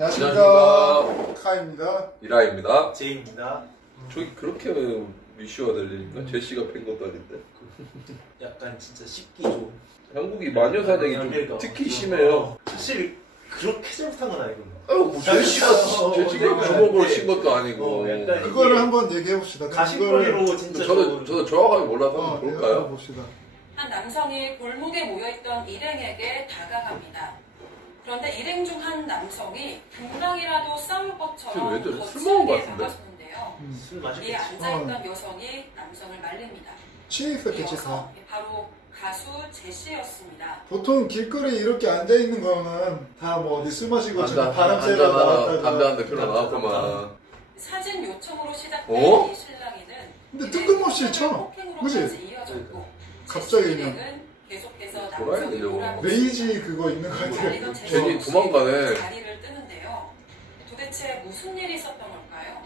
안녕하십니까. 카입니다. 이라입니다. 제이입니다. 저기 그렇게 이슈가 될 일인가? 제시가 팬 것도 아닌데. 약간 진짜 씹기 좀. 한국이 마녀 사냥이 좀 특히 심해요. 사실 그렇게 잘못한 건 아니고. 뭐 제시가 주먹으로 친 것도 아니고. 그거를 한번 얘기해 봅시다. 가십거리로 진짜. 저도 정확하게 몰라서 한번 볼까요? 봅시다. 한 남성이 골목에 모여있던 일행에게 다가갑니다. 그런데 일행 중 한 남성이 금방이라도 싸울 것처럼 거칠게 다가서는데요. 이에 앉아있던 여성이 남성을 말립니다. 취해 있었겠지. 바로 가수 제시였습니다. 보통 길거리에 이렇게 앉아있는 거는 다 뭐 어디 술 마시고 바람 쐬러 나왔다가 담배 한 대 피러 나왔구만. 사진 요청으로 시작된 이 실랑이는 근데 뜬금없이 쳐. 그치? 갑자기 그냥 계속해서 남성이 몰아붙이고 레이지 그거 있는 거 같아요. 괜히 도망가네. 자리를 뜨는데요. 도대체 무슨 일이 있었던 걸까요?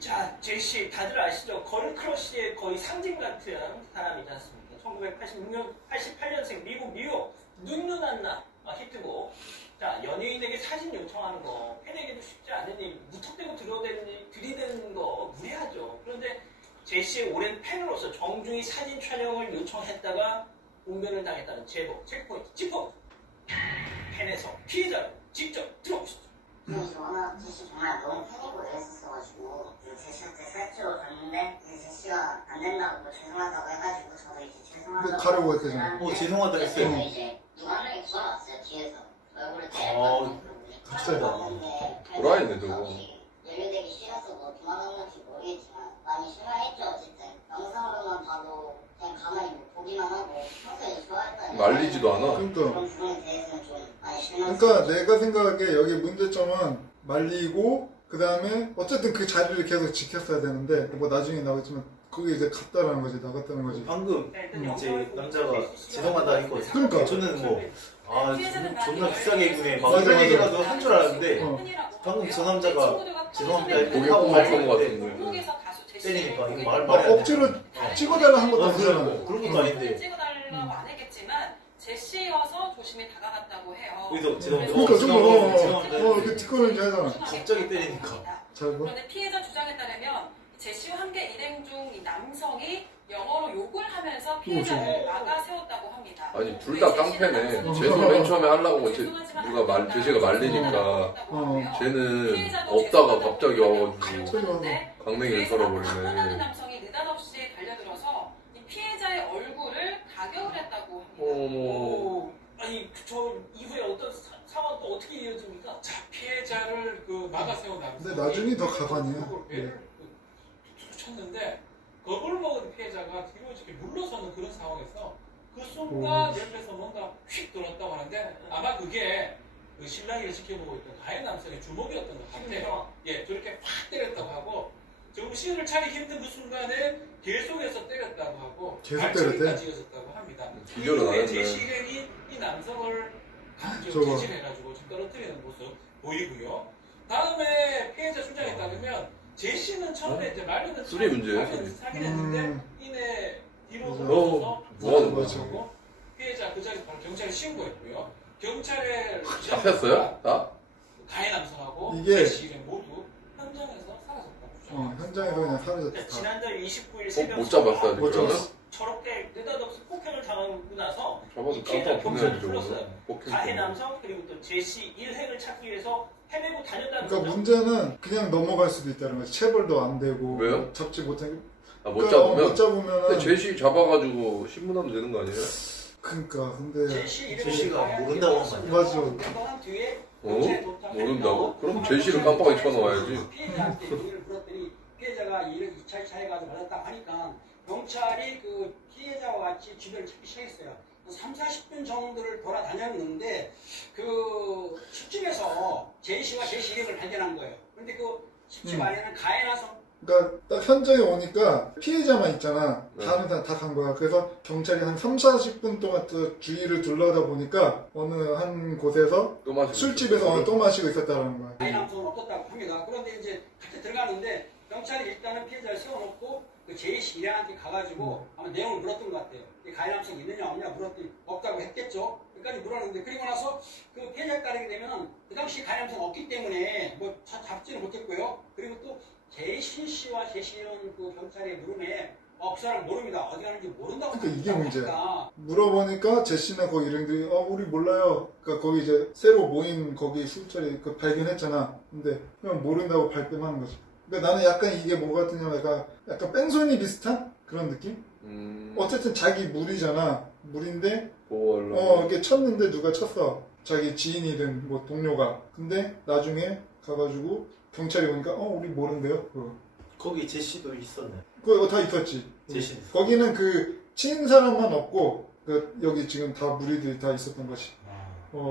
자, 제시 다들 아시죠? 걸크러쉬의 거의 상징 같은 사람이지 않습니까? 1986년, 88년생 미국 뉴욕 눈누난나 히트곡. 자, 연예인에게 사진 요청하는 거 팬에게도 쉽지 않은 일, 무턱대고 들이대는 거 무리하죠. 그런데 제시의 오랜 팬으로서 정중히 사진 촬영을 요청했다가 운명을 당했다는 제보, 체크포인트, 짚어 팬에서 피해자를 직접 들어보시죠. 워낙 제시 정말 너무 팬이고 이랬었어가지고 제시한테 살찌러 갔는데 제시가 안 된다고 죄송하다고 해가지고 저도 이제 죄송하다고 가려고 했대잖아. 죄송하다 했어요. 이제 누가 한 명이 구워놨어요 뒤에서 얼굴을 갑자기 돌아있네 저거. 연루되기 싫어서 뭐 도망갔는지 모르겠지만 많이 실망했죠. 어쨌든 영상으로만 봐도 그냥 가만히 보기만 하고 평소에 좋아했다는 말리지도 않아. 그런 부분에 대해서는 좀 많이 실망했어요. 그러니까 내가 생각하기에 여기 문제점은 말리고 그 다음에 어쨌든 그 자리를 계속 지켰어야 되는데 뭐 나중에 나오겠지만 그게 이제 갔다라는 거지, 나갔다는 거지. 방금 이제 남자가 죄송하다 했거든요. 그러니까 저는 뭐 존나 비싸게 입네 막 맞아, 이런 맞아. 얘기라도 한 줄 알았는데 방금 저 남자가 죄송합니다 이렇게 하고 고백한 것 말했는데 같은데. 때리니까 이거 말이 안 돼. 억지로 찍어달라 한 것도 아니잖아. 그런 것도 아닌데. 찍어달라고 안 했겠지만 제시여서 조심히 다가갔다고 해요. 거기서 죄송합니다. 그러니까 좀 죄송합니다. 그 뒷걸음질 하잖아. 갑자기 때리니까. 잘 봐. 그런데 피해자 주장에 따르면 제시와 함께 일행 중 이 남성이 영어로 욕을 하면서 피해자를 막아 세웠다고 합니다. 아니 둘 다 깡패네. 쟤도 맨 처음에 하려고 제시가 말리니까 쟤는 없다가 갑자기 와가지고 강냉이를 썰어버리네. 남성이 느닷없이 달려들어서 이 피해자의 얼굴을 가격을 했다고 합니다. 어머. 아니 저 이후에 어떤 상황 또 어떻게 이어집니까? 자, 피해자를 막아 세워놨는데 근데 나중이 더 가관이야. 배를 툭 쳤는데 겁을 먹은 피해자가 뒤로 이렇게 물러서는 그런 상황에서 그 순간 옆에서 뭔가 휙 돌았다고 하는데 아마 그게 그 신랑이를 지켜보고 있던 가해 남성의 주먹이었던 것 같아요. 예, 저렇게 확 때렸다고 하고 정신을 차리기 힘든 그 순간에 계속해서 때렸다고 하고 발차기까지 이어졌다고 합니다. 기절은 안 했네. 제시경이 이 남성을 강제로 개진해가지고 지금 떨어뜨리는 모습 보이고요. 다음에 피해자 주장에 따르면 제시는 처음에 이제 말로는 술이 문제예요, 술이. 사기했는데 이내 뒤로 돌아서서 뭐하는 피해자 그 자리에서 바로 경찰에 신고했고요. 경찰에 잡혔어요? 다? 가해 남성하고 이게 제시 모두 현장에서 사라졌다고 주장합니다. 현장에서 그냥 사라졌다. 지난달 29일 새벽 못 잡았어요, 못 그러면? 잡았어. 저렇게 느닷없이 폭행을 당하고 나서 잡아서 피해자 깜빡 경찰을 보내야죠. 불렀어요. 가해 남성 그리고 또 제시 일행을 찾기 위해서 헤매고 다녔다는 그러니까 거죠. 문제는 그냥 넘어갈 수도 있다는 거지. 체벌도 안 되고 왜요? 잡지 못하게. 못 못 잡으면? 잡으면. 근데 제시 잡아가지고 신문하면 되는 거 아니에요? 그러니까 근데 제시가 모른다고 한 거 아니야? 맞아. 모른다고? 그럼 제시를 깜빡이 쳐놓아야지. 피해자한테 얘기를 물었더니 피해자가 이렇게 2차 차해가지고 받았다 하니까 경찰이 그 피해자와 같이 쥐를 찾기 시작했어요. 3, 40분 정도를 돌아다녔는데 그 집집에서 제시와 제시 이름을 발견한 거예요. 그런데 그 집집 안에는 가해 남성 그러니까 딱 현장에 오니까 피해자만 있잖아. 다른 사람 다 간 거야. 그래서 경찰이 한 3, 40분 동안 또 주위를 둘러다 보니까 어느 한 곳에서 술집에서 또 마시고 있었다는 거야. 가해 남성은 없었다고 합니다. 그런데 이제 같이 들어가는데 경찰이 일단은 피해자를 세워놓고 그 제이씨 일행한테 가가지고 아마 내용을 물었던 것 같아요. 가해 남성 있느냐 없느냐 물었더니 없다고 했겠죠. 끝까지 물었는데 그리고 나서 그 피해자 따르게 되면은 그 당시 가해함성 없기 때문에 뭐 잡지는 못했고요. 그리고 또 제시 씨와 제시는 그 경찰의 물음에 그 사람 모릅니다. 어디 가는지 모른다고. 그러니까 이게 문제야. 물어보니까 제시나 거기 이름들이 우리 몰라요. 그러니까 거기 이제 새로 모인 거기 술자리 그 발견했잖아. 근데 그냥 모른다고 발뺌하는 거지. 그러니까 나는 약간 이게 뭐 같으냐면 약간 뺑소니 비슷한 그런 느낌? 어쨌든 자기 물이잖아. 물인데 이렇게 쳤는데 누가 쳤어. 자기 지인이든 뭐 동료가. 근데 나중에 가가지고 경찰이 오니까 우리 모른대요. 거기 제시도 있었네. 그거 다 있었지. 제시. 거기는 그 친 사람만 없고 여기 지금 다 무리들이 다 있었던 거지.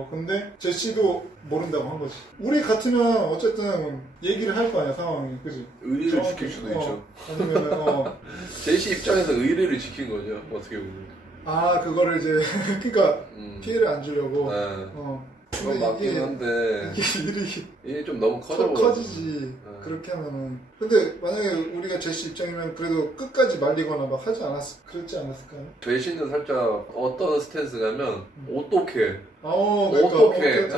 근데 제시도 모른다고 한 거지. 우리 같으면 어쨌든 얘기를 할 거 아니야, 상황이. 그지? 의리를 지킬 수도 있죠. 아니면은, 제시 입장에서 의리를 지킨 거죠, 어떻게 보면. 그거를 이제, 그니까, 피해를 안 주려고. 그건 맞긴 한데. 이게 좀 너무 커지지. 그렇게 하면은. 근데 만약에 우리가 제시 입장이면 그래도 끝까지 말리거나 막 하지 그렇지 않았을까요? 제시는 살짝 어떤 스탠스냐면, 어떡해. 어떡해.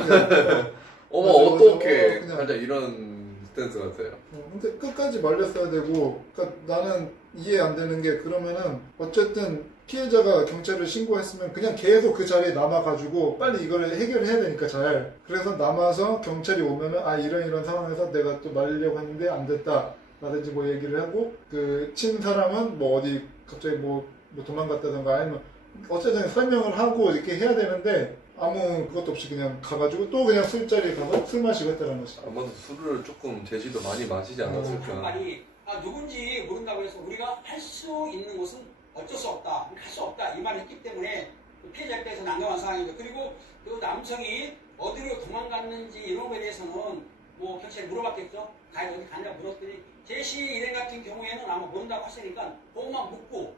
어머, 어떡해. 살짝 이런 스탠스 같아요. 근데 끝까지 말렸어야 되고, 그러니까 나는 이해 안 되는 게 그러면은 어쨌든 피해자가 경찰을 신고했으면 그냥 계속 그 자리에 남아가지고 빨리 이걸 해결해야 되니까 잘. 그래서 남아서 경찰이 오면은 이런 상황에서 내가 또 말리려고 했는데 안 됐다. 라든지 뭐 얘기를 하고 그 친 사람은 뭐 어디 갑자기 뭐 도망갔다던가 아니면 어쨌든 설명을 하고 이렇게 해야 되는데 아무 그것도 없이 그냥 가가지고 또 그냥 술자리에 가서 술 마시고 했다는 거지. 아마도 술을 조금 제시도 많이 마시지 않았을까. 그런 말이 누군지 모른다고 해서 우리가 할 수 있는 것은 어쩔 수 없다, 할 수 없다 이 말을 했기 때문에 피해자 입장에서 난감한 상황이죠. 그리고 그 남성이 어디로 도망갔는지 이런 거에 대해서는 뭐 경찰이 물어봤겠죠. 어디 갔냐 물었더니 제시 일행 같은 경우에는 아마 모른다고 하시니까 그것만 묻고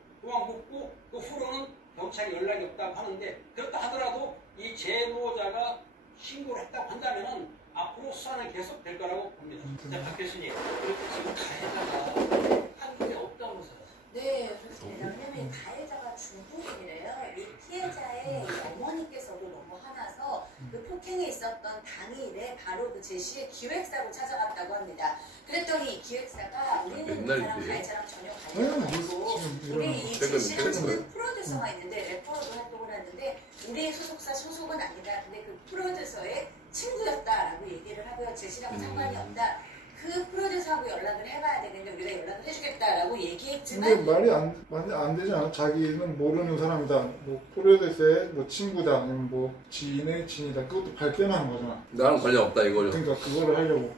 그 후로는 경찰이 연락이 없다고 하는데 그렇다 하더라도 이 제보자가 신고를 했다고 한다면은 앞으로 수사는 계속 될 거라고 봅니다. 자, 박 교수님, 그렇게 지금 가해자가 한국에 없다면서요? 네, 그렇습니다. 왜냐면 가해자가 중국인이래요. 이 피해자의 어머니께서도 너무 화나서 그 폭행에 있었던 당일에 바로 그 제시의 기획사로 찾아갔다고 합니다. 그랬더니 이 기획사가 우리는 그 사람 가해자랑 전혀 관련이 없고 우리 이 제시는 지금 프로듀서가 있는데 래퍼로도 활동을 하는데 우리 소속사 소속은 아니다. 근데 그 프로듀서의 친구였다라고 얘기를 하고요. 제시랑 상관이 없다. 그 프로듀서하고 연락을 해봐야 되는데 우리가 연락을 해주겠다라고 얘기했지만 근데 말이 안 되지 않아? 자기는 모르는 사람이다. 뭐 프로듀서의 뭐 친구다. 아니면 뭐 지인의 지인이다. 그것도 발견하는 거잖아. 나랑 관련 없다 이거죠. 그러니까 그거를 하려고.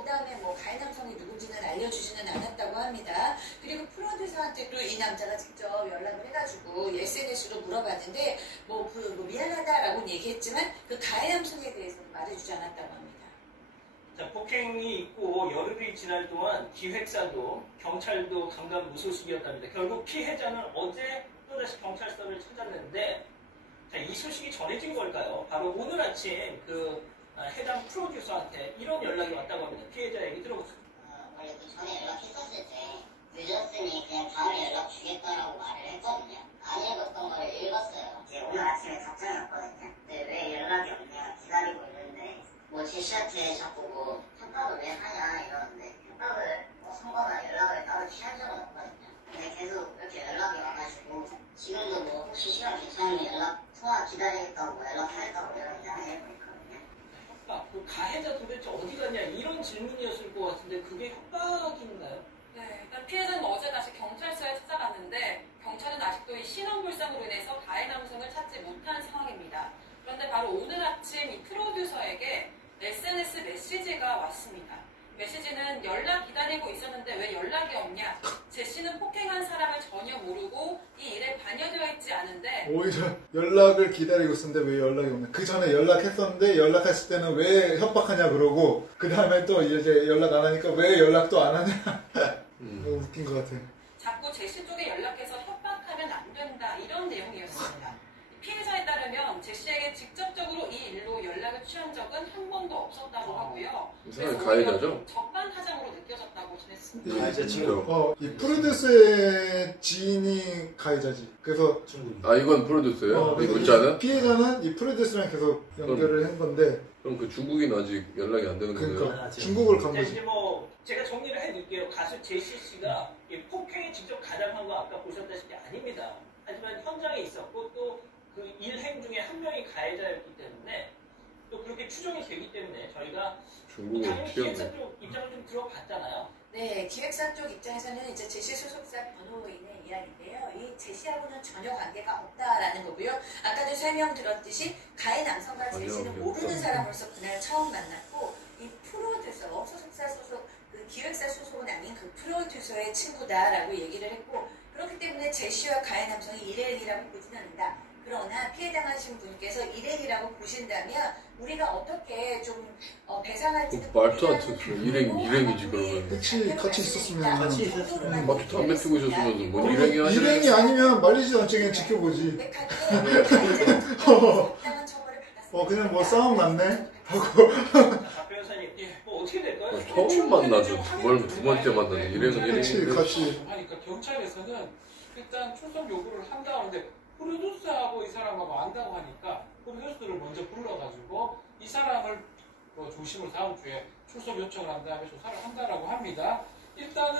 그다음에 가해 남성이 누군지는 알려주지는 않았다고 합니다. 그리고 프로듀서한테도 이 남자가 직접 연락을 해가지고 SNS로 물어봤는데 미안하다라고 얘기했지만 그 가해 남성에 대해서는 말해주지 않았다고 합니다. 자, 폭행이 있고 열흘이 지날 동안 기획사도 경찰도 감감무소식이었답니다. 결국 피해자는 어제 또다시 경찰서를 찾았는데 이 소식이 전해진 걸까요? 바로 오늘 아침 그 해당 프로듀서한테 이런 연락이 왔다고 합니다. 피해자 얘기 들어보세요. 원래 그 전에 연락했었을 때 늦었으니 그냥 다음에 연락 주겠다라고 말을 했거든요. 안 읽었던 걸 읽었어요. 이제 오늘 아침에 답장이 왔거든요. 근데 왜 연락이 없냐 기다리고 있는데 제시한테 자꾸 협박을 왜 하냐 이러는데 협박을 선거나 연락을 따로 취한 적은 없거든요. 근데 계속 이렇게 연락이 와가지고 지금도 혹시 시간 괜찮으면 통화 기다리겠다고 연락하겠다고 이러는데 안 해보고 있거든요. 그 가해자 도대체 어디 갔냐 이런 질문이었을 것 같은데 그게 협박인가요? 네, 일단 피해자는 어제 다시 경찰서에 찾아갔는데 경찰은 아직도 이 신원불상으로 인해서 가해 남성을 찾지 못한 상황입니다. 그런데 바로 오늘 아침 이 프로듀서에게 SNS 메시지가 왔습니다. 메시지는 연락 기다리고 있었는데 왜 연락이 없냐? 제시는 폭행한 사람을 전혀 모르고 이 일에 관여되어 있지 않은데 오히려 연락을 기다리고 있었는데 왜 연락이 없냐? 그 전에 연락했었는데 연락했을 때는 왜 협박하냐 그러고 그 다음에 또 이제 연락 안 하니까 왜 연락도 안 하냐? 너무 웃긴 것 같아. 자꾸 제시 쪽에 연락해서 협박하면 안 된다 이런 내용이었습니다. 피해자에 따르면 제시에게 직접적으로 이 일로 연락을 취한 적은 한 번도 없었다고 하고요. 이 사람이 가해자죠? 적반하장으로 느껴졌다고 전했습니다. 가해자 친구. 이 프로듀스의 지인이 가해자지. 그래서 이건 프로듀스예요? 이 문자는? 피해자는 이 프로듀스랑 계속 연결을 한 건데. 그럼 그 중국인 아직 연락이 안 되는 거예요? 그러니까 중국을 간 거지. 이제 뭐 제가 정리를 해드릴게요. 가수 제시 씨가 폭행에 직접 가담한 거 아까 보셨다시피 아닙니다. 하지만 현장에 있었고 또 그 일행 중에 한 명이 가해자였기 때문에 또 그렇게 추정이 되기 때문에 저희가 당연히 기획사 쪽 입장을 좀 들어봤잖아요. 네, 기획사 쪽 입장에서는 이제 제시 소속사 변호인의 이야기인데요. 이 제시하고는 전혀 관계가 없다라는 거고요. 아까도 설명 들었듯이 가해 남성과 제시는 모르는 사람으로서 그날 처음 만났고 이 프로듀서 소속사 소속 그 기획사 소속은 아닌 그 프로듀서의 친구다라고 얘기를 했고 그렇기 때문에 제시와 가해 남성이 일행이라고 보지는 않는다. 그러나 피해당하신 분께서 일행이라고 보신다면 우리가 어떻게 좀 배상할지도 말도 안 되죠. 일행이지 그러면. 그치 같이 있었으면 마치 담배 피고 있었으면 뭐 일행이 아니라 일행이 아니면 말리지도 않지 그냥 지켜보지. 그냥 뭐 싸움 났네 하고. 박 변호사님 뭐 어떻게 될까요? 처음 만나죠. 두 번째 만나죠. 일행은 일행인데. 같이 하니까 경찰에서는 일단 출석 요구를 한다는데 프로듀스하고 이 사람하고 안다고 하니까 프로듀스를 먼저 불러가지고 이 사람을 조심을 다음 주에 출석 요청을 한 다음에 조사를 한다라고 합니다. 일단은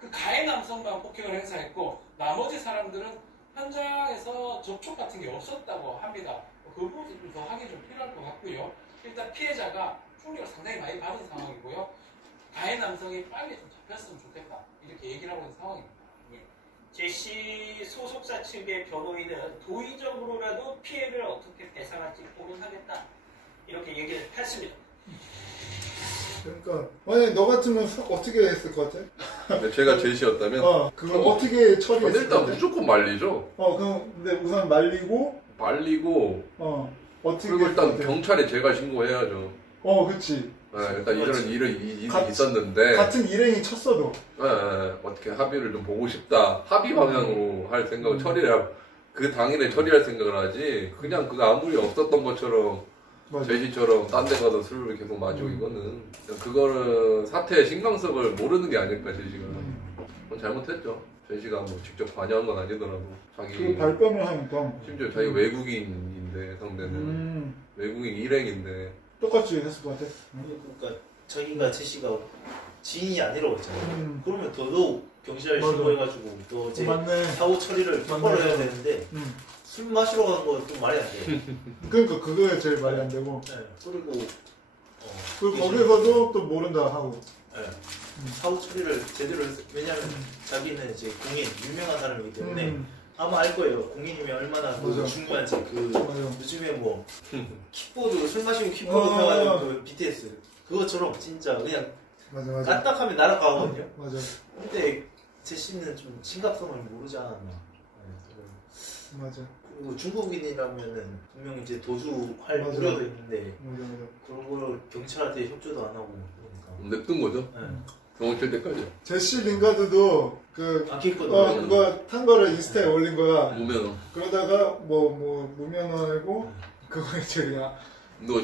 그 가해 남성만 폭행을 행사했고 나머지 사람들은 현장에서 접촉 같은 게 없었다고 합니다. 그 부분이 좀 더 하기 좀 필요할 것 같고요. 일단 피해자가 충격을 상당히 많이 받은 상황이고요. 가해 남성이 빨리 좀 잡혔으면 좋겠다 이렇게 얘기를 하고 있는 상황입니다. 제시 소속사 측의 변호인은 도의적으로라도 피해를 어떻게 배상할지 고민하겠다 이렇게 얘기를 했습니다. 그러니까 만약에 너 같으면 어떻게 했을 것 같아? 제가 제시였다면 그걸 어떻게 처리했을 것 일단 같아? 무조건 말리죠. 그럼 근데 우선 말리고 어떻게 그리고 일단 경찰에 제가 신고해야죠. 그치. 일단 이런 일이 있었는데 같은 일행이 쳤어도 어떻게 합의를 좀 보고 싶다. 합의 방향으로 할 생각을 그 당일에 처리할 생각을 하지. 그냥 그거 아무리 없었던 것처럼 제시처럼 딴 데 가서 술을 계속 마시고 이거는 그거는 사태의 심각성을 모르는 게 아닐까 제시가. 그건 잘못했죠. 제시가 뭐 직접 관여한 건 아니더라도 자기 발뺌을 하니까 심지어 자기 외국인인데 상대는 외국인 일행인데 똑같이 했을 것 같아. 그러니까 자기가 제시가 지인이 아니라고 했잖아요. 그러면 더더욱 경찰에 신고해가지고 또 이제 사후 처리를 똑바로 해야 되는데 술 마시러 간 건 좀 말이 안 돼요. 그러니까 그거에 제일 말이 안 되고. 그리고 거기서도 또 모른다 하고. 사후 처리를 제대로 했어요. 왜냐면 자기는 이제 공인 유명한 사람이기 때문에 아마 알 거예요. 공인이면 얼마나 중요한지. 요즘에 뭐 킥보드 술 마시고 킥보드 타가지고 그 BTS 그것처럼 진짜 그냥 까딱하면 날아가거든요. 근데 제시는 좀 심각성을 모르지 않았나. 그리고 중국인이라면은 분명 이제 도주할 우려도 있는데 그런 걸 경찰한테 협조도 안 하고 그러니까. 냅둔 거죠. 경찰 때까지. 제시 링가드도 그거 탄 거를 인스타에 올린 거야. 무면허. 그러다가 뭐 무면허고 그거 이제 그냥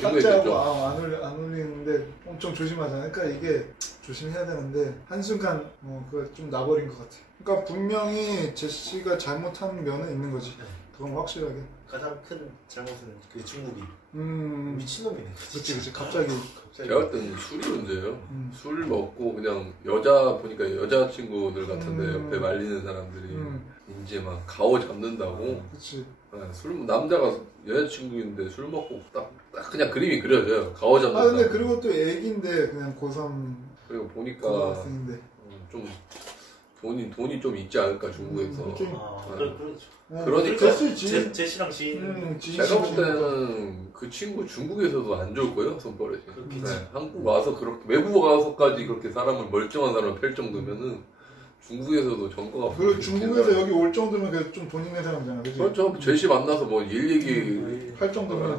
삭제하고 안 올리는데 엄청 조심하잖아. 그러니까 이게 조심해야 되는데 한순간 그거 좀 나버린 것 같아. 그러니까 분명히 제시가 잘못한 면은 있는 거지. 그건 확실하게. 가장 큰 잘못은 그 중국인. 미친놈이네. 그치. 갑자기. 제가 볼 때는 술이 문제예요. 술 먹고 그냥 여자 보니까 여자친구들 같은데 옆에 말리는 사람들이 이제 막 가오 잡는다고. 그치. 남자가 여자친구인데 술 먹고 딱 그냥 그림이 그려져요. 가오 잡는다. 근데 그리고 또 애기인데 그냥 고3. 그리고 보니까 고등학생인데. 좀 돈이 좀 있지 않을까 중국에서. 그렇죠. 그러니까 제시랑 지인. 제가 볼 때는 그 친구 중국에서도 안 좋을 거예요 손버릇이. 한국 와서 그렇게 외국 와서까지 그렇게 멀쩡한 사람을 팰 정도면은 중국에서도 정거가. 그리고 중국에서 여기 올 정도면 좀 돈 있는 사람이잖아. 그치? 그렇죠. 제시 만나서 뭐 일 얘기 할 정도면.